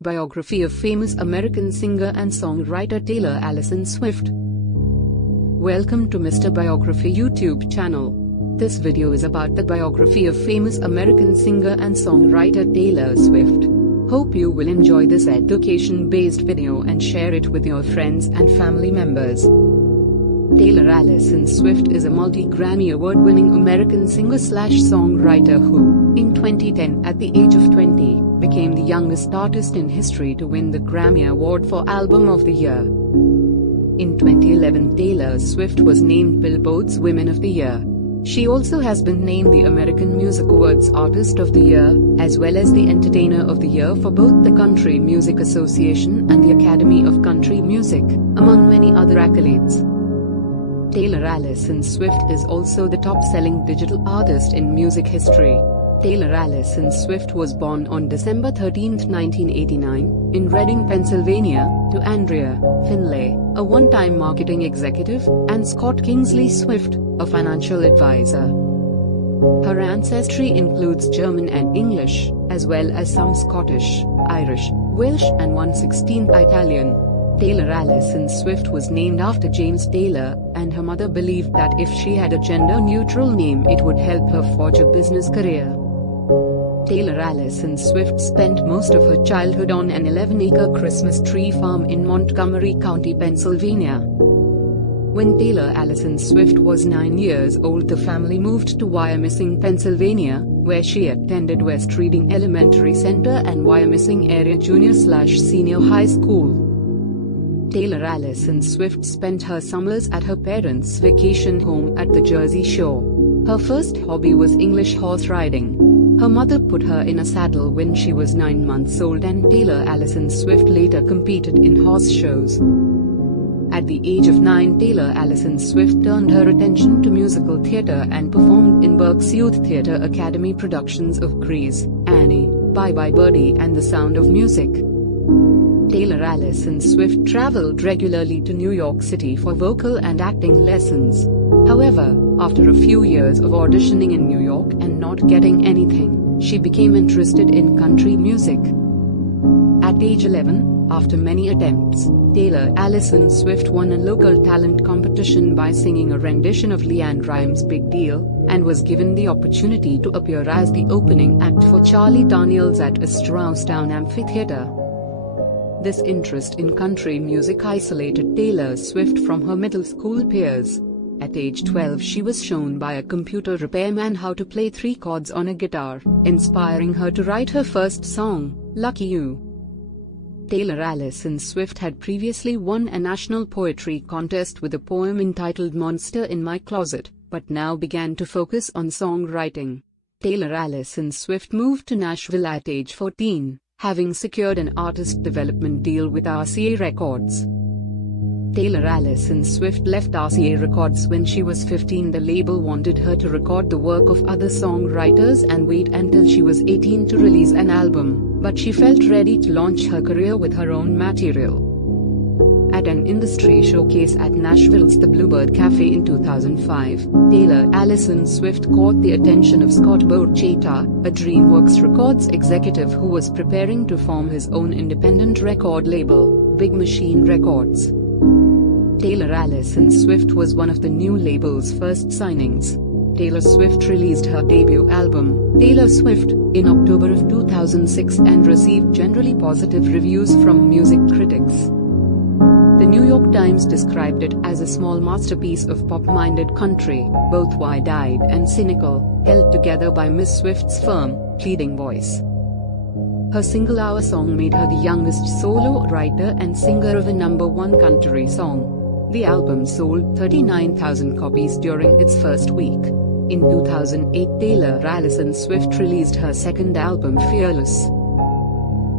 Biography of famous American singer and songwriter Taylor Alison Swift. Welcome to Mr. Biography YouTube channel. This video is about the biography of famous American singer and songwriter Taylor Swift. Hope you will enjoy this education-based video and share it with your friends and family members. Taylor Alison Swift is a multi-Grammy award-winning American singer/songwriter who, in 2010 at the age of 20, became the youngest artist in history to win the Grammy Award for Album of the Year. In 2011, Taylor Swift was named Billboard's Women of the Year. She also has been named the American Music Awards Artist of the Year, as well as the Entertainer of the Year for both the Country Music Association and the Academy of Country Music, among many other accolades. Taylor Alison Swift is also the top-selling digital artist in music history. Taylor Alison Swift was born on December 13, 1989, in Reading, Pennsylvania, to Andrea Finlay, a one-time marketing executive, and Scott Kingsley Swift, a financial advisor. Her ancestry includes German and English, as well as some Scottish, Irish, Welsh and 1/16 Italian. Taylor Alison Swift was named after James Taylor, and her mother believed that if she had a gender-neutral name it would help her forge a business career. Taylor Alison Swift spent most of her childhood on an 11-acre Christmas tree farm in Montgomery County, Pennsylvania. When Taylor Alison Swift was 9 years old, the family moved to Wyomissing, Pennsylvania, where she attended West Reading Elementary Center and Wyomissing Area Junior/Senior High School. Taylor Alison Swift spent her summers at her parents' vacation home at the Jersey Shore. Her first hobby was English horse riding. Her mother put her in a saddle when she was 9 months old, and Taylor Alison Swift later competed in horse shows. At the age of 9, Taylor Alison Swift turned her attention to musical theater and performed in Berks Youth Theater Academy productions of Grease, Annie, Bye Bye Birdie and The Sound of Music. Taylor Alison Swift traveled regularly to New York City for vocal and acting lessons. However, after a few years of auditioning in New York and not getting anything, she became interested in country music. At age 11, after many attempts, Taylor Alison Swift won a local talent competition by singing a rendition of LeAnn Rimes' Big Deal, and was given the opportunity to appear as the opening act for Charlie Daniels at a Strausstown Amphitheater. This interest in country music isolated Taylor Swift from her middle school peers. At age 12, she was shown by a computer repairman how to play 3 chords on a guitar, inspiring her to write her first song, Lucky You. Taylor Alison Swift had previously won a national poetry contest with a poem entitled Monster in My Closet, but now began to focus on songwriting. Taylor Alison Swift moved to Nashville at age 14, having secured an artist development deal with RCA Records. Taylor Alison Swift left RCA Records when she was 15. The label wanted her to record the work of other songwriters and wait until she was 18 to release an album, but she felt ready to launch her career with her own material. At an industry showcase at Nashville's The Bluebird Cafe in 2005, Taylor Alison Swift caught the attention of Scott Borchetta, a DreamWorks Records executive who was preparing to form his own independent record label, Big Machine Records. Taylor Alison Swift was one of the new label's first signings. Taylor Swift released her debut album, Taylor Swift, in October of 2006 and received generally positive reviews from music critics. The New York Times described it as a small masterpiece of pop-minded country, both wide-eyed and cynical, held together by Miss Swift's firm, pleading voice. Her single Our Song made her the youngest solo writer and singer of a #1 country song. The album sold 39,000 copies during its first week. In 2008, Taylor Alison Swift released her second album, Fearless.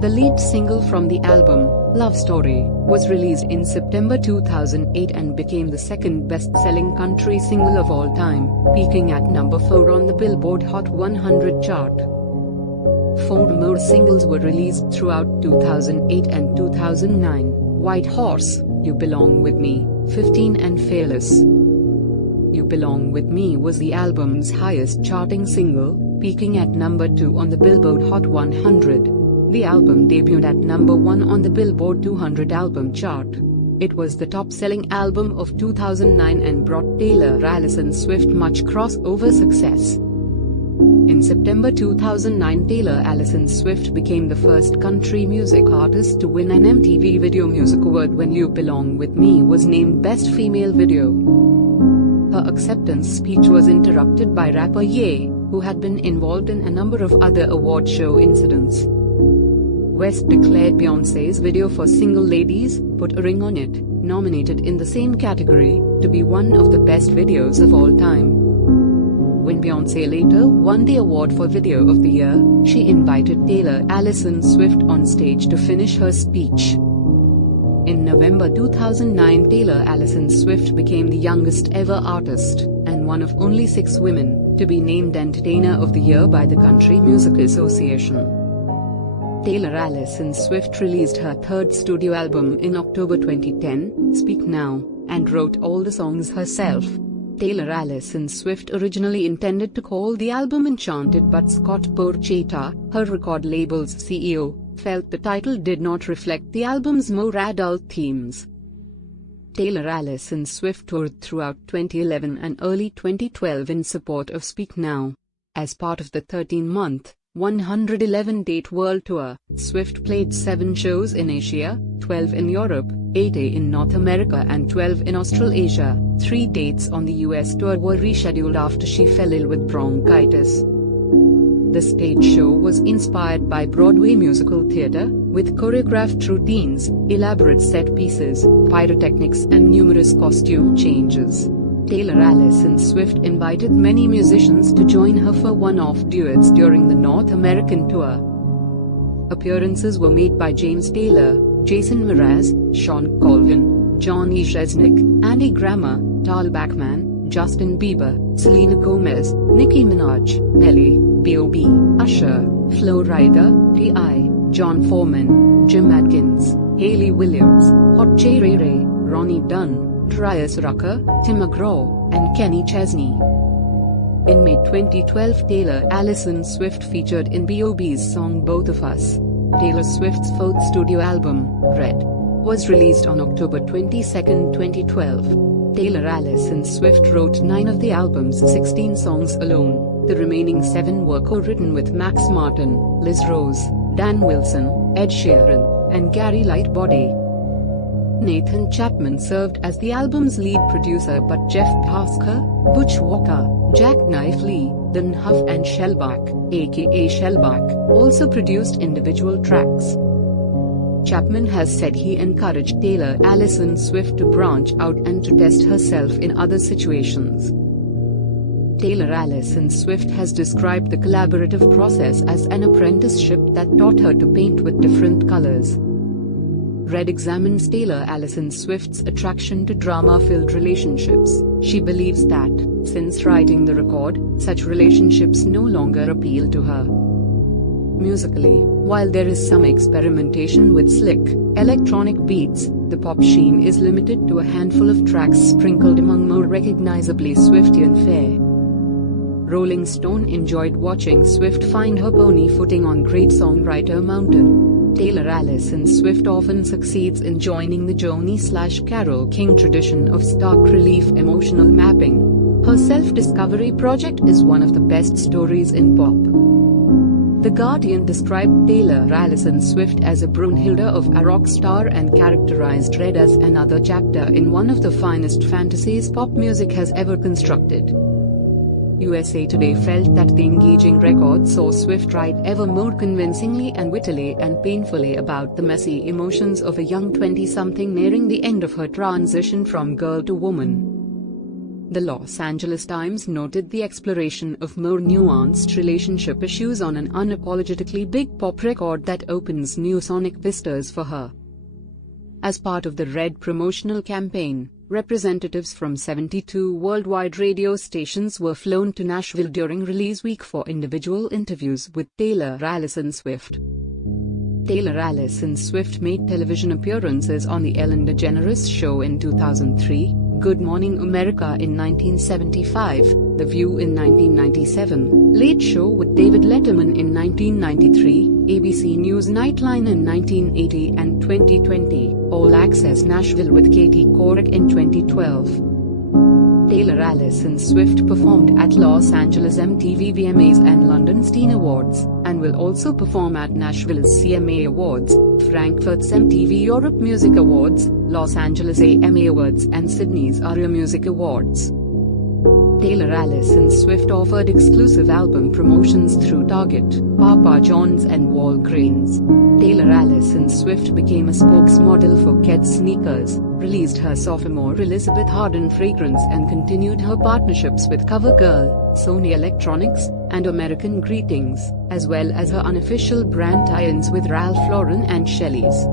The lead single from the album, Love Story, was released in September 2008 and became the second best-selling country single of all time, peaking at #4 on the Billboard Hot 100 chart. 4 more singles were released throughout 2008 and 2009, White Horse, You Belong With Me, 15 and Fearless. You Belong With Me was the album's highest charting single, peaking at #2 on the Billboard Hot 100. The album debuted at number 1 on the Billboard 200 album chart. It was the top-selling album of 2009 and brought Taylor Alison Swift much crossover success. In September 2009, Taylor Alison Swift became the first country music artist to win an MTV Video Music Award when You Belong With Me was named Best Female Video. Her acceptance speech was interrupted by rapper Ye, who had been involved in a number of other award show incidents. West declared Beyoncé's video for Single Ladies, Put a Ring on It, nominated in the same category, to be one of the best videos of all time. When Beyoncé later won the award for Video of the Year, she invited Taylor Alison Swift on stage to finish her speech. In November 2009, Taylor Alison Swift became the youngest ever artist, and one of only 6 women, to be named Entertainer of the Year by the Country Music Association. Taylor Alison Swift released her third studio album in October 2010, Speak Now, and wrote all the songs herself. Taylor Alison Swift originally intended to call the album Enchanted, but Scott Borchetta, her record label's CEO, felt the title did not reflect the album's more adult themes. Taylor Alison Swift toured throughout 2011 and early 2012 in support of Speak Now. As part of the 13-month, 111-date world tour, Swift played 7 shows in Asia, 12 in Europe, 8 in North America and 12 in Australasia. 3 dates on the US tour were rescheduled after she fell ill with bronchitis. The stage show was inspired by Broadway musical theater, with choreographed routines, elaborate set pieces, pyrotechnics and numerous costume changes. Taylor Alison Swift invited many musicians to join her for one-off duets during the North American tour. Appearances were made by James Taylor, Jason Mraz, Sean Colvin, Johnny Rzeznik, Andy Grammer, Tal Bachman, Justin Bieber, Selena Gomez, Nicki Minaj, Nelly, B.O.B., Usher, Flo Rida, T.I., John Foreman, Jim Adkins, Hayley Williams, Hot Cherry Ray, Ronnie Dunn, Darius Rucker, Tim McGraw, and Kenny Chesney. In May 2012, Taylor Alison Swift featured in B.O.B.'s song Both of Us. Taylor Swift's 4th studio album, Red, was released on October 22, 2012. Taylor Alison Swift wrote 9 of the album's 16 songs alone. The remaining 7 were co-written with Max Martin, Liz Rose, Dan Wilson, Ed Sheeran, and Gary Lightbody. Nathan Chapman served as the album's lead producer, but Jeff Pasker, Butch Walker, Jackknife Lee, Dan Huff and Shellback, aka Shellback, also produced individual tracks. Chapman has said he encouraged Taylor Alison Swift to branch out and to test herself in other situations. Taylor Alison Swift has described the collaborative process as an apprenticeship that taught her to paint with different colors. Red examines Taylor Alison Swift's attraction to drama-filled relationships. She believes that, since writing the record, such relationships no longer appeal to her. Musically, while there is some experimentation with slick, electronic beats, the pop sheen is limited to a handful of tracks sprinkled among more recognizably Swiftian fare. Rolling Stone enjoyed watching Swift find her pony footing on Great Songwriter Mountain. Taylor Alison Swift often succeeds in joining the Joni/Carole King tradition of stark relief emotional mapping. Her self-discovery project is one of the best stories in pop. The Guardian described Taylor Alison Swift as a Brunhilde of a rock star and characterized Red as another chapter in one of the finest fantasies pop music has ever constructed. USA Today felt that the engaging record saw Swift write ever more convincingly and wittily and painfully about the messy emotions of a young 20-something nearing the end of her transition from girl to woman. The Los Angeles Times noted the exploration of more nuanced relationship issues on an unapologetically big pop record that opens new sonic vistas for her. As part of the Red promotional campaign, representatives from 72 worldwide radio stations were flown to Nashville during release week for individual interviews with Taylor Alison Swift. Taylor Alison Swift made television appearances on The Ellen DeGeneres Show in 2003, Good Morning America in 1975, The View in 1997, Late Show with David Letterman in 1993, ABC News Nightline in 1980 and 2020, All Access Nashville with Katie Couric in 2012. Taylor Alison Swift performed at Los Angeles MTV VMAs and London's Teen Awards, and will also perform at Nashville's CMA Awards, Frankfurt's MTV Europe Music Awards, Los Angeles AMA Awards and Sydney's ARIA Music Awards. Taylor Alison Swift offered exclusive album promotions through Target, Papa John's and Walgreens. Taylor Alison Swift became a spokesmodel for Keds sneakers, released her sophomore Elizabeth Arden fragrance and continued her partnerships with CoverGirl, Sony Electronics, and American Greetings, as well as her unofficial brand tie-ins with Ralph Lauren and Shelley's.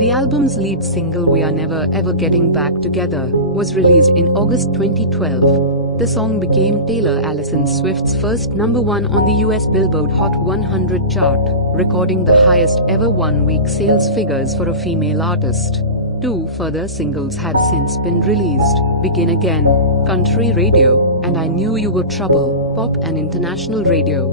The album's lead single We Are Never Ever Getting Back Together was released in August 2012. The song became Taylor Alison Swift's first #1 on the US Billboard Hot 100 chart, recording the highest ever one-week sales figures for a female artist. Two further singles have since been released, Begin Again, Country Radio, and I Knew You Were Trouble, Pop and International Radio.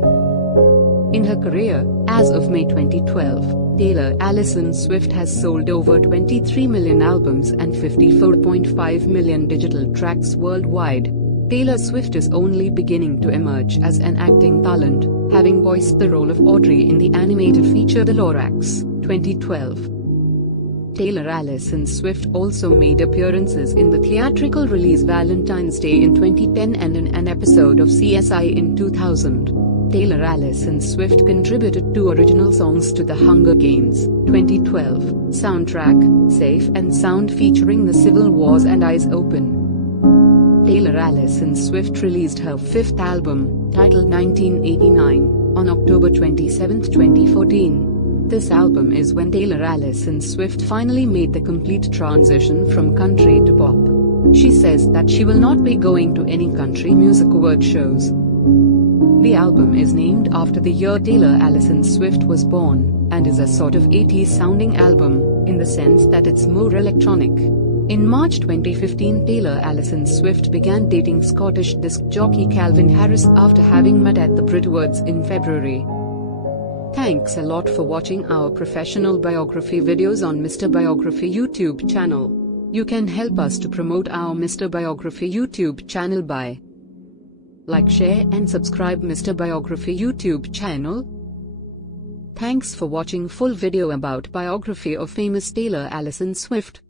In her career, as of May 2012, Taylor Alison Swift has sold over 23 million albums and 54.5 million digital tracks worldwide. Taylor Swift is only beginning to emerge as an acting talent, having voiced the role of Audrey in the animated feature The Lorax, 2012. Taylor Alison Swift also made appearances in the theatrical release Valentine's Day in 2010 and in an episode of CSI in 2000. Taylor Alison Swift contributed 2 original songs to the Hunger Games, 2012, soundtrack, Safe and Sound featuring the Civil Wars and Eyes Open. Taylor Alison Swift released her 5th album, titled 1989, on October 27, 2014. This album is when Taylor Alison Swift finally made the complete transition from country to pop. She says that she will not be going to any country music award shows. The album is named after the year Taylor Alison Swift was born, and is a sort of 80s sounding album, in the sense that it's more electronic. In March 2015, Taylor Alison Swift began dating Scottish disc jockey Calvin Harris after having met at the Brit Awards in February. Thanks a lot for watching our professional biography videos on Mr. Biography YouTube channel. You can help us to promote our Mr. Biography YouTube channel by like, share and subscribe Mr. Biography YouTube channel. Thanks for watching full video about biography of famous Taylor Alison Swift.